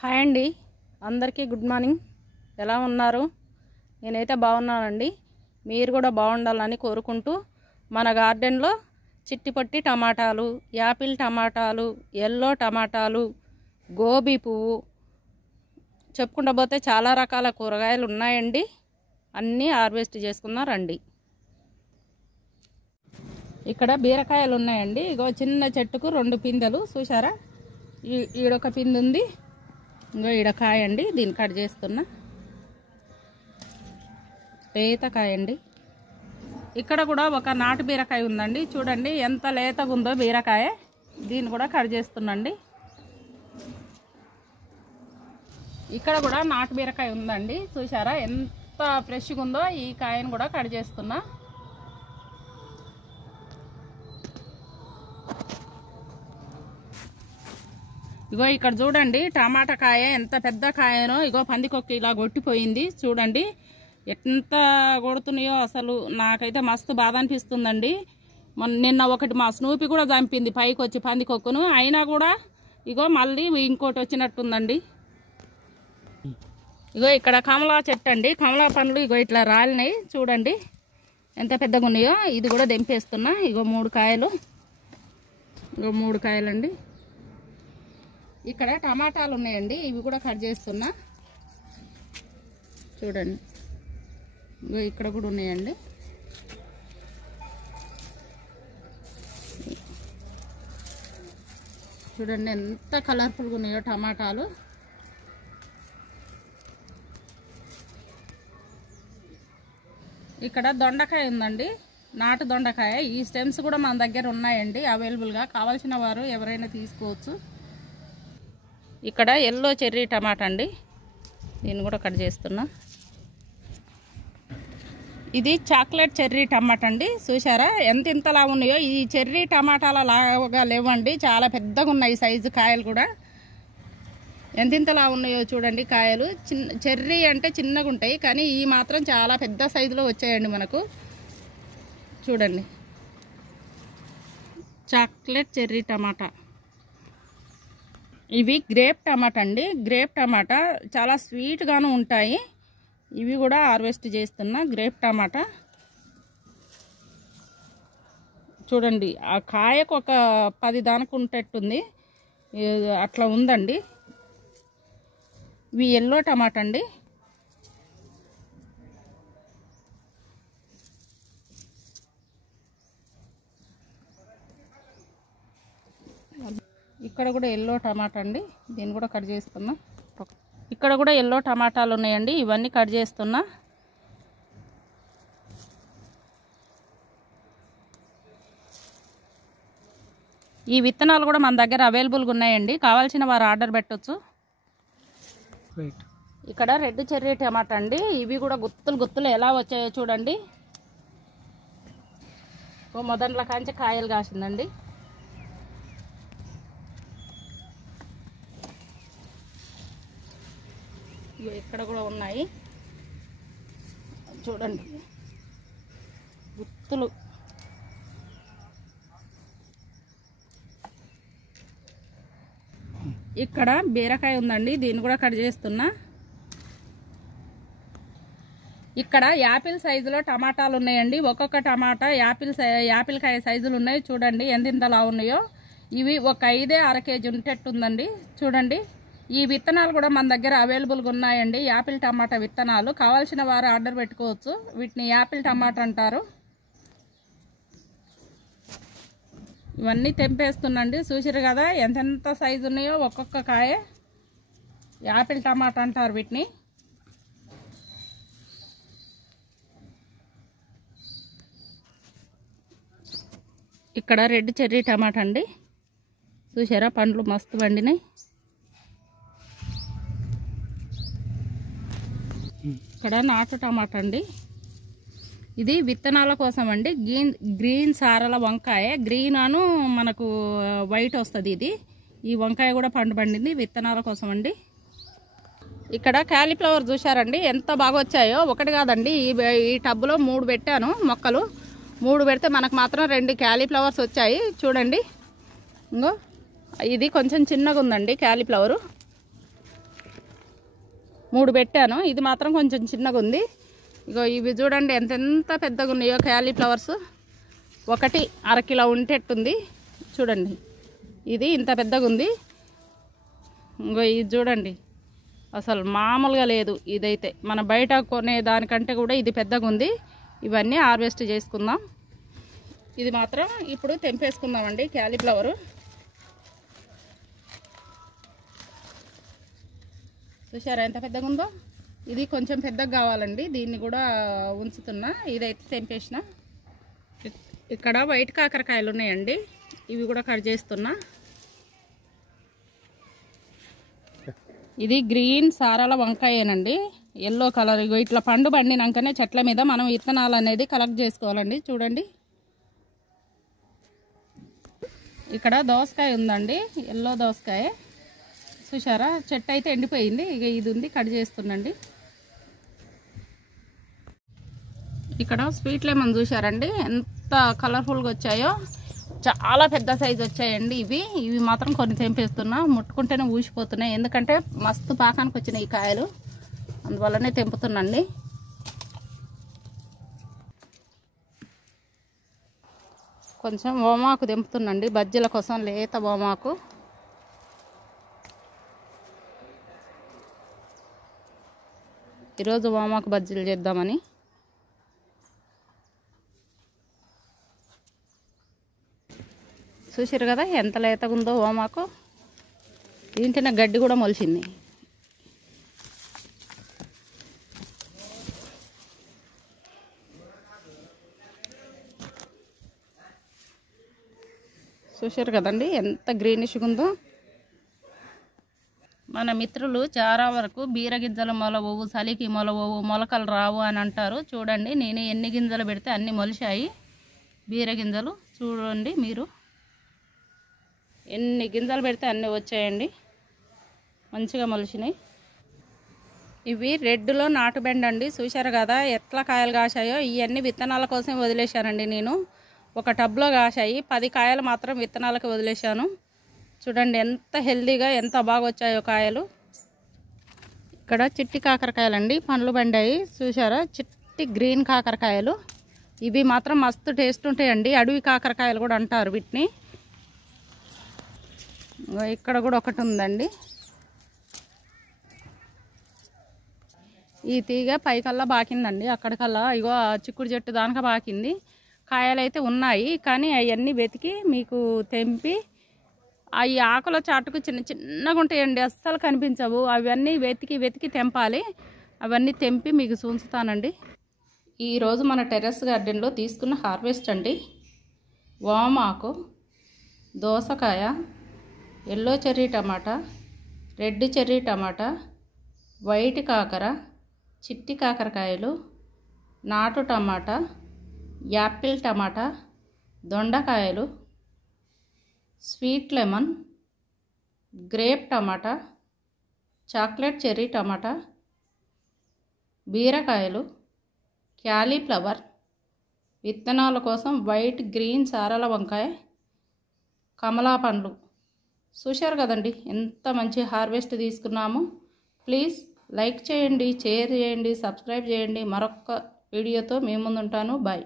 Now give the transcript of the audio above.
Hi అండి, అందరికీ good morning. ఎలా ఉన్నారు? నేనైతే బాగున్నానండి. మీరు కూడా బాగుండాలని కోరుకుంటూ మన గార్డెన్లో చిట్టిపట్టి టమాటాలు, యాపిల్ టమాటాలు, ఎల్లో టమాటాలు, గోబీ పువ్వు చెప్పుకుంటూ పోతే చాలా రకాల కూరగాయలు ఉన్నాయండి. అన్నీ హార్వెస్ట్ చేసుకుందాం రండి. ఇక్కడ బీరకాయలు ఉన్నాయండి. ఇగో చిన్న చెట్టుకు 2 పిందెలు చూసారా? ఈడొక పిందె ఉంది, ఇంకో ఈడ కాయ అండి. దీన్ని కట్ చేస్తున్నా. లేత కాయ అండి. ఇక్కడ కూడా ఒక నాటు బీరకాయ ఉందండి. చూడండి ఎంత లేతగా ఉందో బీరకాయ. దీన్ని కూడా కట్ చేస్తున్నాండి. ఇక్కడ కూడా నాటు బీరకాయ ఉందండి. చూసారా ఎంత ఫ్రెష్గా ఉందో? ఈ కాయను కూడా కట్ చేస్తున్నా. ఇగో ఇక్కడ చూడండి టమాటా కాయ ఎంత పెద్ద కాయనో. ఇగో పందికొక్క ఇలా కొట్టిపోయింది. చూడండి ఎంత కొడుతున్నాయో. అసలు నాకైతే మస్తు బాధ అనిపిస్తుందండి. నిన్న ఒకటి మా స్నూపి కూడా చంపింది పైకి వచ్చి పందికొక్కను. అయినా కూడా ఇగో మళ్ళీ ఇంకోటి వచ్చినట్టుందండి. ఇగో ఇక్కడ కమలా చెట్టు అండి. కమలా పండ్లు ఇగో ఇట్లా రాలినాయి. చూడండి ఎంత పెద్దగా ఉన్నాయో. ఇది కూడా దెంపేస్తున్నా. ఇగో 3 కాయలు. ఇగో 3 కాయలండి. ఇక్కడ టమాటాలు ఉన్నాయండి. ఇవి కూడా కట్ చేస్తున్నా. చూడండి ఇక్కడ కూడా ఉన్నాయండి. చూడండి ఎంత కలర్ఫుల్గా ఉన్నాయో టమాటాలు. ఇక్కడ దొండకాయ ఉందండి, నాటు దొండకాయ. ఈ స్టెమ్స్ కూడా మన దగ్గర ఉన్నాయండి అవైలబుల్గా. కావాల్సిన వారు ఎవరైనా తీసుకోవచ్చు. ఇక్కడ ఎల్లో చెర్రీ టమాటా అండి. దీన్ని కూడా కట్ చేస్తున్నా. ఇది చాక్లెట్ చెర్రీ టమాటా అండి. చూసారా ఎంత ఇంతలా ఉన్నాయో? ఈ చెర్రీ టమాటాల లాగా లేవండి, చాలా పెద్దగా ఉన్నాయి సైజు. కాయలు కూడా ఎంత ఇంతలా ఉన్నాయో చూడండి కాయలు. చెర్రీ అంటే చిన్నగా ఉంటాయి, కానీ ఈ మాత్రం చాలా పెద్ద సైజులో వచ్చాయండి మనకు. చూడండి చాక్లెట్ చెర్రీ టమాటా. ఇవి గ్రేప్ టమాటా అండి. గ్రేప్ టమాటా చాలా స్వీట్గాను ఉంటాయి. ఇవి కూడా హార్వెస్ట్ చేస్తున్నా. గ్రేప్ టమాటా చూడండి. ఆ కాయకు ఒక 10 దానికి ఉంటట్టుంది, అట్లా ఉందండి. ఇవి ఎల్లో టమాటా అండి. ఇక్కడ కూడా ఎల్లో టమాటా అండి. దీన్ని కూడా కట్ చేస్తున్నా. ఇక్కడ కూడా ఎల్లో టమాటాలు ఉన్నాయండి. ఇవన్నీ కట్ చేస్తున్నా. ఈ విత్తనాలు కూడా మన దగ్గర అవైలబుల్గా ఉన్నాయండి. కావాల్సిన వారు ఆర్డర్ పెట్టవచ్చు. ఇక్కడ రెడ్ చెర్రీ టమాటా అండి. ఇవి కూడా గుత్తులు ఎలా వచ్చాయో చూడండి. మొదట్లో కాంచి కాయలు కాసిందండి. ఇక్కడ కూడా ఉన్నాయి చూడండి గుత్తులు. ఇక్కడ బీరకాయ ఉందండి. దీన్ని కూడా కట్ చేస్తున్నా. ఇక్కడ యాపిల్ సైజులో టమాటాలు ఉన్నాయండి. ఒక్కొక్క టమాటా యాపిల్ కాయ సైజులు ఉన్నాయి. చూడండి ఎంతలా ఉన్నాయో. ఇవి ఒక 5-6 కేజీ ఉంటట్టుందండి. చూడండి ఈ విత్తనాలు కూడా మన దగ్గర అవైలబుల్గా ఉన్నాయండి. యాపిల్ టమాటా విత్తనాలు. కావాల్సిన వారు ఆర్డర్ పెట్టుకోవచ్చు. వీటిని యాపిల్ టమాటా అంటారు. ఇవన్నీ తెంపేస్తున్నాండి. చూసారు కదా ఎంత సైజు ఉన్నాయో ఒక్కొక్క కాయ. యాపిల్ టమాటా అంటారు వీటిని. ఇక్కడ రెడ్ చెర్రీ టమాటా అండి. చూసారా పండ్లు మస్తు పండినాయి. ఇక్కడ నాటు టమాటా అండి. ఇది విత్తనాల కోసం అండి. గ్రీన్ సారల వంకాయ. గ్రీన్ అను మనకు వైట్ వస్తుంది. ఈ వంకాయ కూడా పండింది విత్తనాల కోసం అండి. ఇక్కడ క్యాలీఫ్లవర్ చూసారండి ఎంత బాగా వచ్చాయో. ఒకటి కాదండి, ఈ టబ్బులో 3 పెట్టాను మొక్కలు. 3 పెడితే మనకు మాత్రం 2 క్యాలీఫ్లవర్స్ వచ్చాయి. చూడండి ఇంకో ఇది కొంచెం చిన్నగా ఉందండి క్యాలీఫ్లవరు. 3 పెట్టాను. ఇది మాత్రం కొంచెం చిన్నగా ఉంది. ఇగో ఇవి చూడండి ఎంత పెద్దగా ఉన్నాయో క్యాలీఫ్లవర్స్. ఒకటి 1/2 కిలో ఉంటేట్టుంది చూడండి. ఇది ఇంత పెద్దగా ఉంది. ఇంకో ఇది చూడండి అసలు మామూలుగా లేదు. ఇదైతే మన బయట కొనే దానికంటే కూడా ఇది పెద్దగా ఉంది. ఇవన్నీ హార్వెస్ట్ చేసుకుందాం. ఇది మాత్రం ఇప్పుడు తెంపేసుకుందామండి క్యాలీఫ్లవరు. చూసారా ఎంత పెద్దగా ఉందో. ఇది కొంచెం పెద్దగా కావాలండి. దీన్ని కూడా ఉంచుతున్నా. ఇదైతే తెంపేసిన. ఇక్కడ వైట్ కాకరకాయలు ఉన్నాయండి. ఇవి కూడా కట్ చేస్తున్నా. ఇది గ్రీన్ సారాల వంకాయేనండి. Yellow colour. ఇగో ఇట్లా పండు పండినాకనే చెట్ల మీద మనం విత్తనాలు అనేది కలెక్ట్ చేసుకోవాలండి. చూడండి ఇక్కడ దోసకాయ ఉందండి. ఎల్లో దోసకాయ చూసారా. చెట్టు అయితే ఎండిపోయింది. ఇక ఇది ఉంది, కట్ చేస్తుండండి. ఇక్కడ స్వీట్ లెమన్ చూసారండి ఎంత కలర్ఫుల్గా వచ్చాయో. చాలా పెద్ద సైజు వచ్చాయండి ఇవి మాత్రం కొన్ని తెంపేస్తున్నా. ముట్టుకుంటేనే ఊసిపోతున్నాయి. ఎందుకంటే మస్తు పాకానికి వచ్చినాయి ఈ కాయలు, అందువల్లనే తెంపుతున్నాండి. కొంచెం ఓమాకు తెంపుతున్నాండి బజ్జీల కోసం. లేత ఓమాకు. ఈరోజు ఓమాకు బజ్జీలు చేద్దామని. చూసారు కదా ఎంత లేతగా ఉందో ఓమాకు. దీంట్లో గడ్డి కూడా మొలిచింది. చూసారు కదండి ఎంత గ్రీనిష్గా ఉందో. మన మిత్రులు చాలా వరకు బీరగింజలు మొలవవు, చలికి మొలవవు, మొలకలు రావు అని అంటారు. చూడండి నేను ఎన్ని గింజలు పెడితే అన్ని మొలిచాయి బీరగింజలు. చూడండి మీరు ఎన్ని గింజలు పెడితే అన్నీ వచ్చాయండి, మంచిగా మొలిచినాయి. ఇవి రెడ్లో నాటుబెండ అండి. చూశారు కదా ఎట్లా కాయలు కాశాయో. ఇవన్నీ విత్తనాల కోసం వదిలేశానండి నేను. ఒక టబ్లో కాశాయి. 10 కాయలు మాత్రం విత్తనాలకు వదిలేశాను. చూడండి ఎంత హెల్దీగా ఎంత బాగా వచ్చాయో కాయలు. ఇక్కడ చిట్టి కాకరకాయలండి, పండ్లు బండాయి. చూసారా చిట్టి గ్రీన్ కాకరకాయలు. ఇవి మాత్రం మస్తు టేస్ట్ ఉంటాయండి. అడవి కాకరకాయలు కూడా అంటారు వీటిని. ఇక్కడ కూడా ఒకటి ఉందండి. ఈ తీగ పైకల్లా బాకిందండి. అక్కడికల్లా ఇగో చిక్కుడు చెట్టు దానిక బాకింది. కాయలు అయితే ఉన్నాయి, కానీ అవన్నీ వెతికి మీకు తెంపి అవి ఆకుల చాటుకు చిన్నగా ఉంటాయండి, అస్సలు కనిపించవు. అవన్నీ వెతికి తెంపాలి. అవన్నీ తెంపి మీకు చూస్తానండి. ఈరోజు మన టెర్రస్ గార్డెన్లో తీసుకున్న హార్వెస్ట్ అండి. వామాకు, దోసకాయ, ఎల్లో చెర్రీ టమాటా, రెడ్ చెర్రీ టమాటా, వైట్ కాకర, చిట్టి కాకరకాయలు, నాటు టమాటా, యాపిల్ టమాటా, దొండకాయలు, స్వీట్ లెమన్, గ్రేప్ టమాటా, చాక్లెట్ చెర్రీ టమాటా, బీరకాయలు, క్యాలీఫ్లవర్, విత్తనాల కోసం వైట్ గ్రీన్ సారల వంకాయ, కమలా పండ్లు. చూశారు కదండి ఎంత మంచి హార్వెస్ట్ తీసుకున్నాము. ప్లీజ్ లైక్ చేయండి, షేర్ చేయండి, సబ్స్క్రైబ్ చేయండి. మరొక వీడియోతో మీ ముందు ఉంటాను. బాయ్.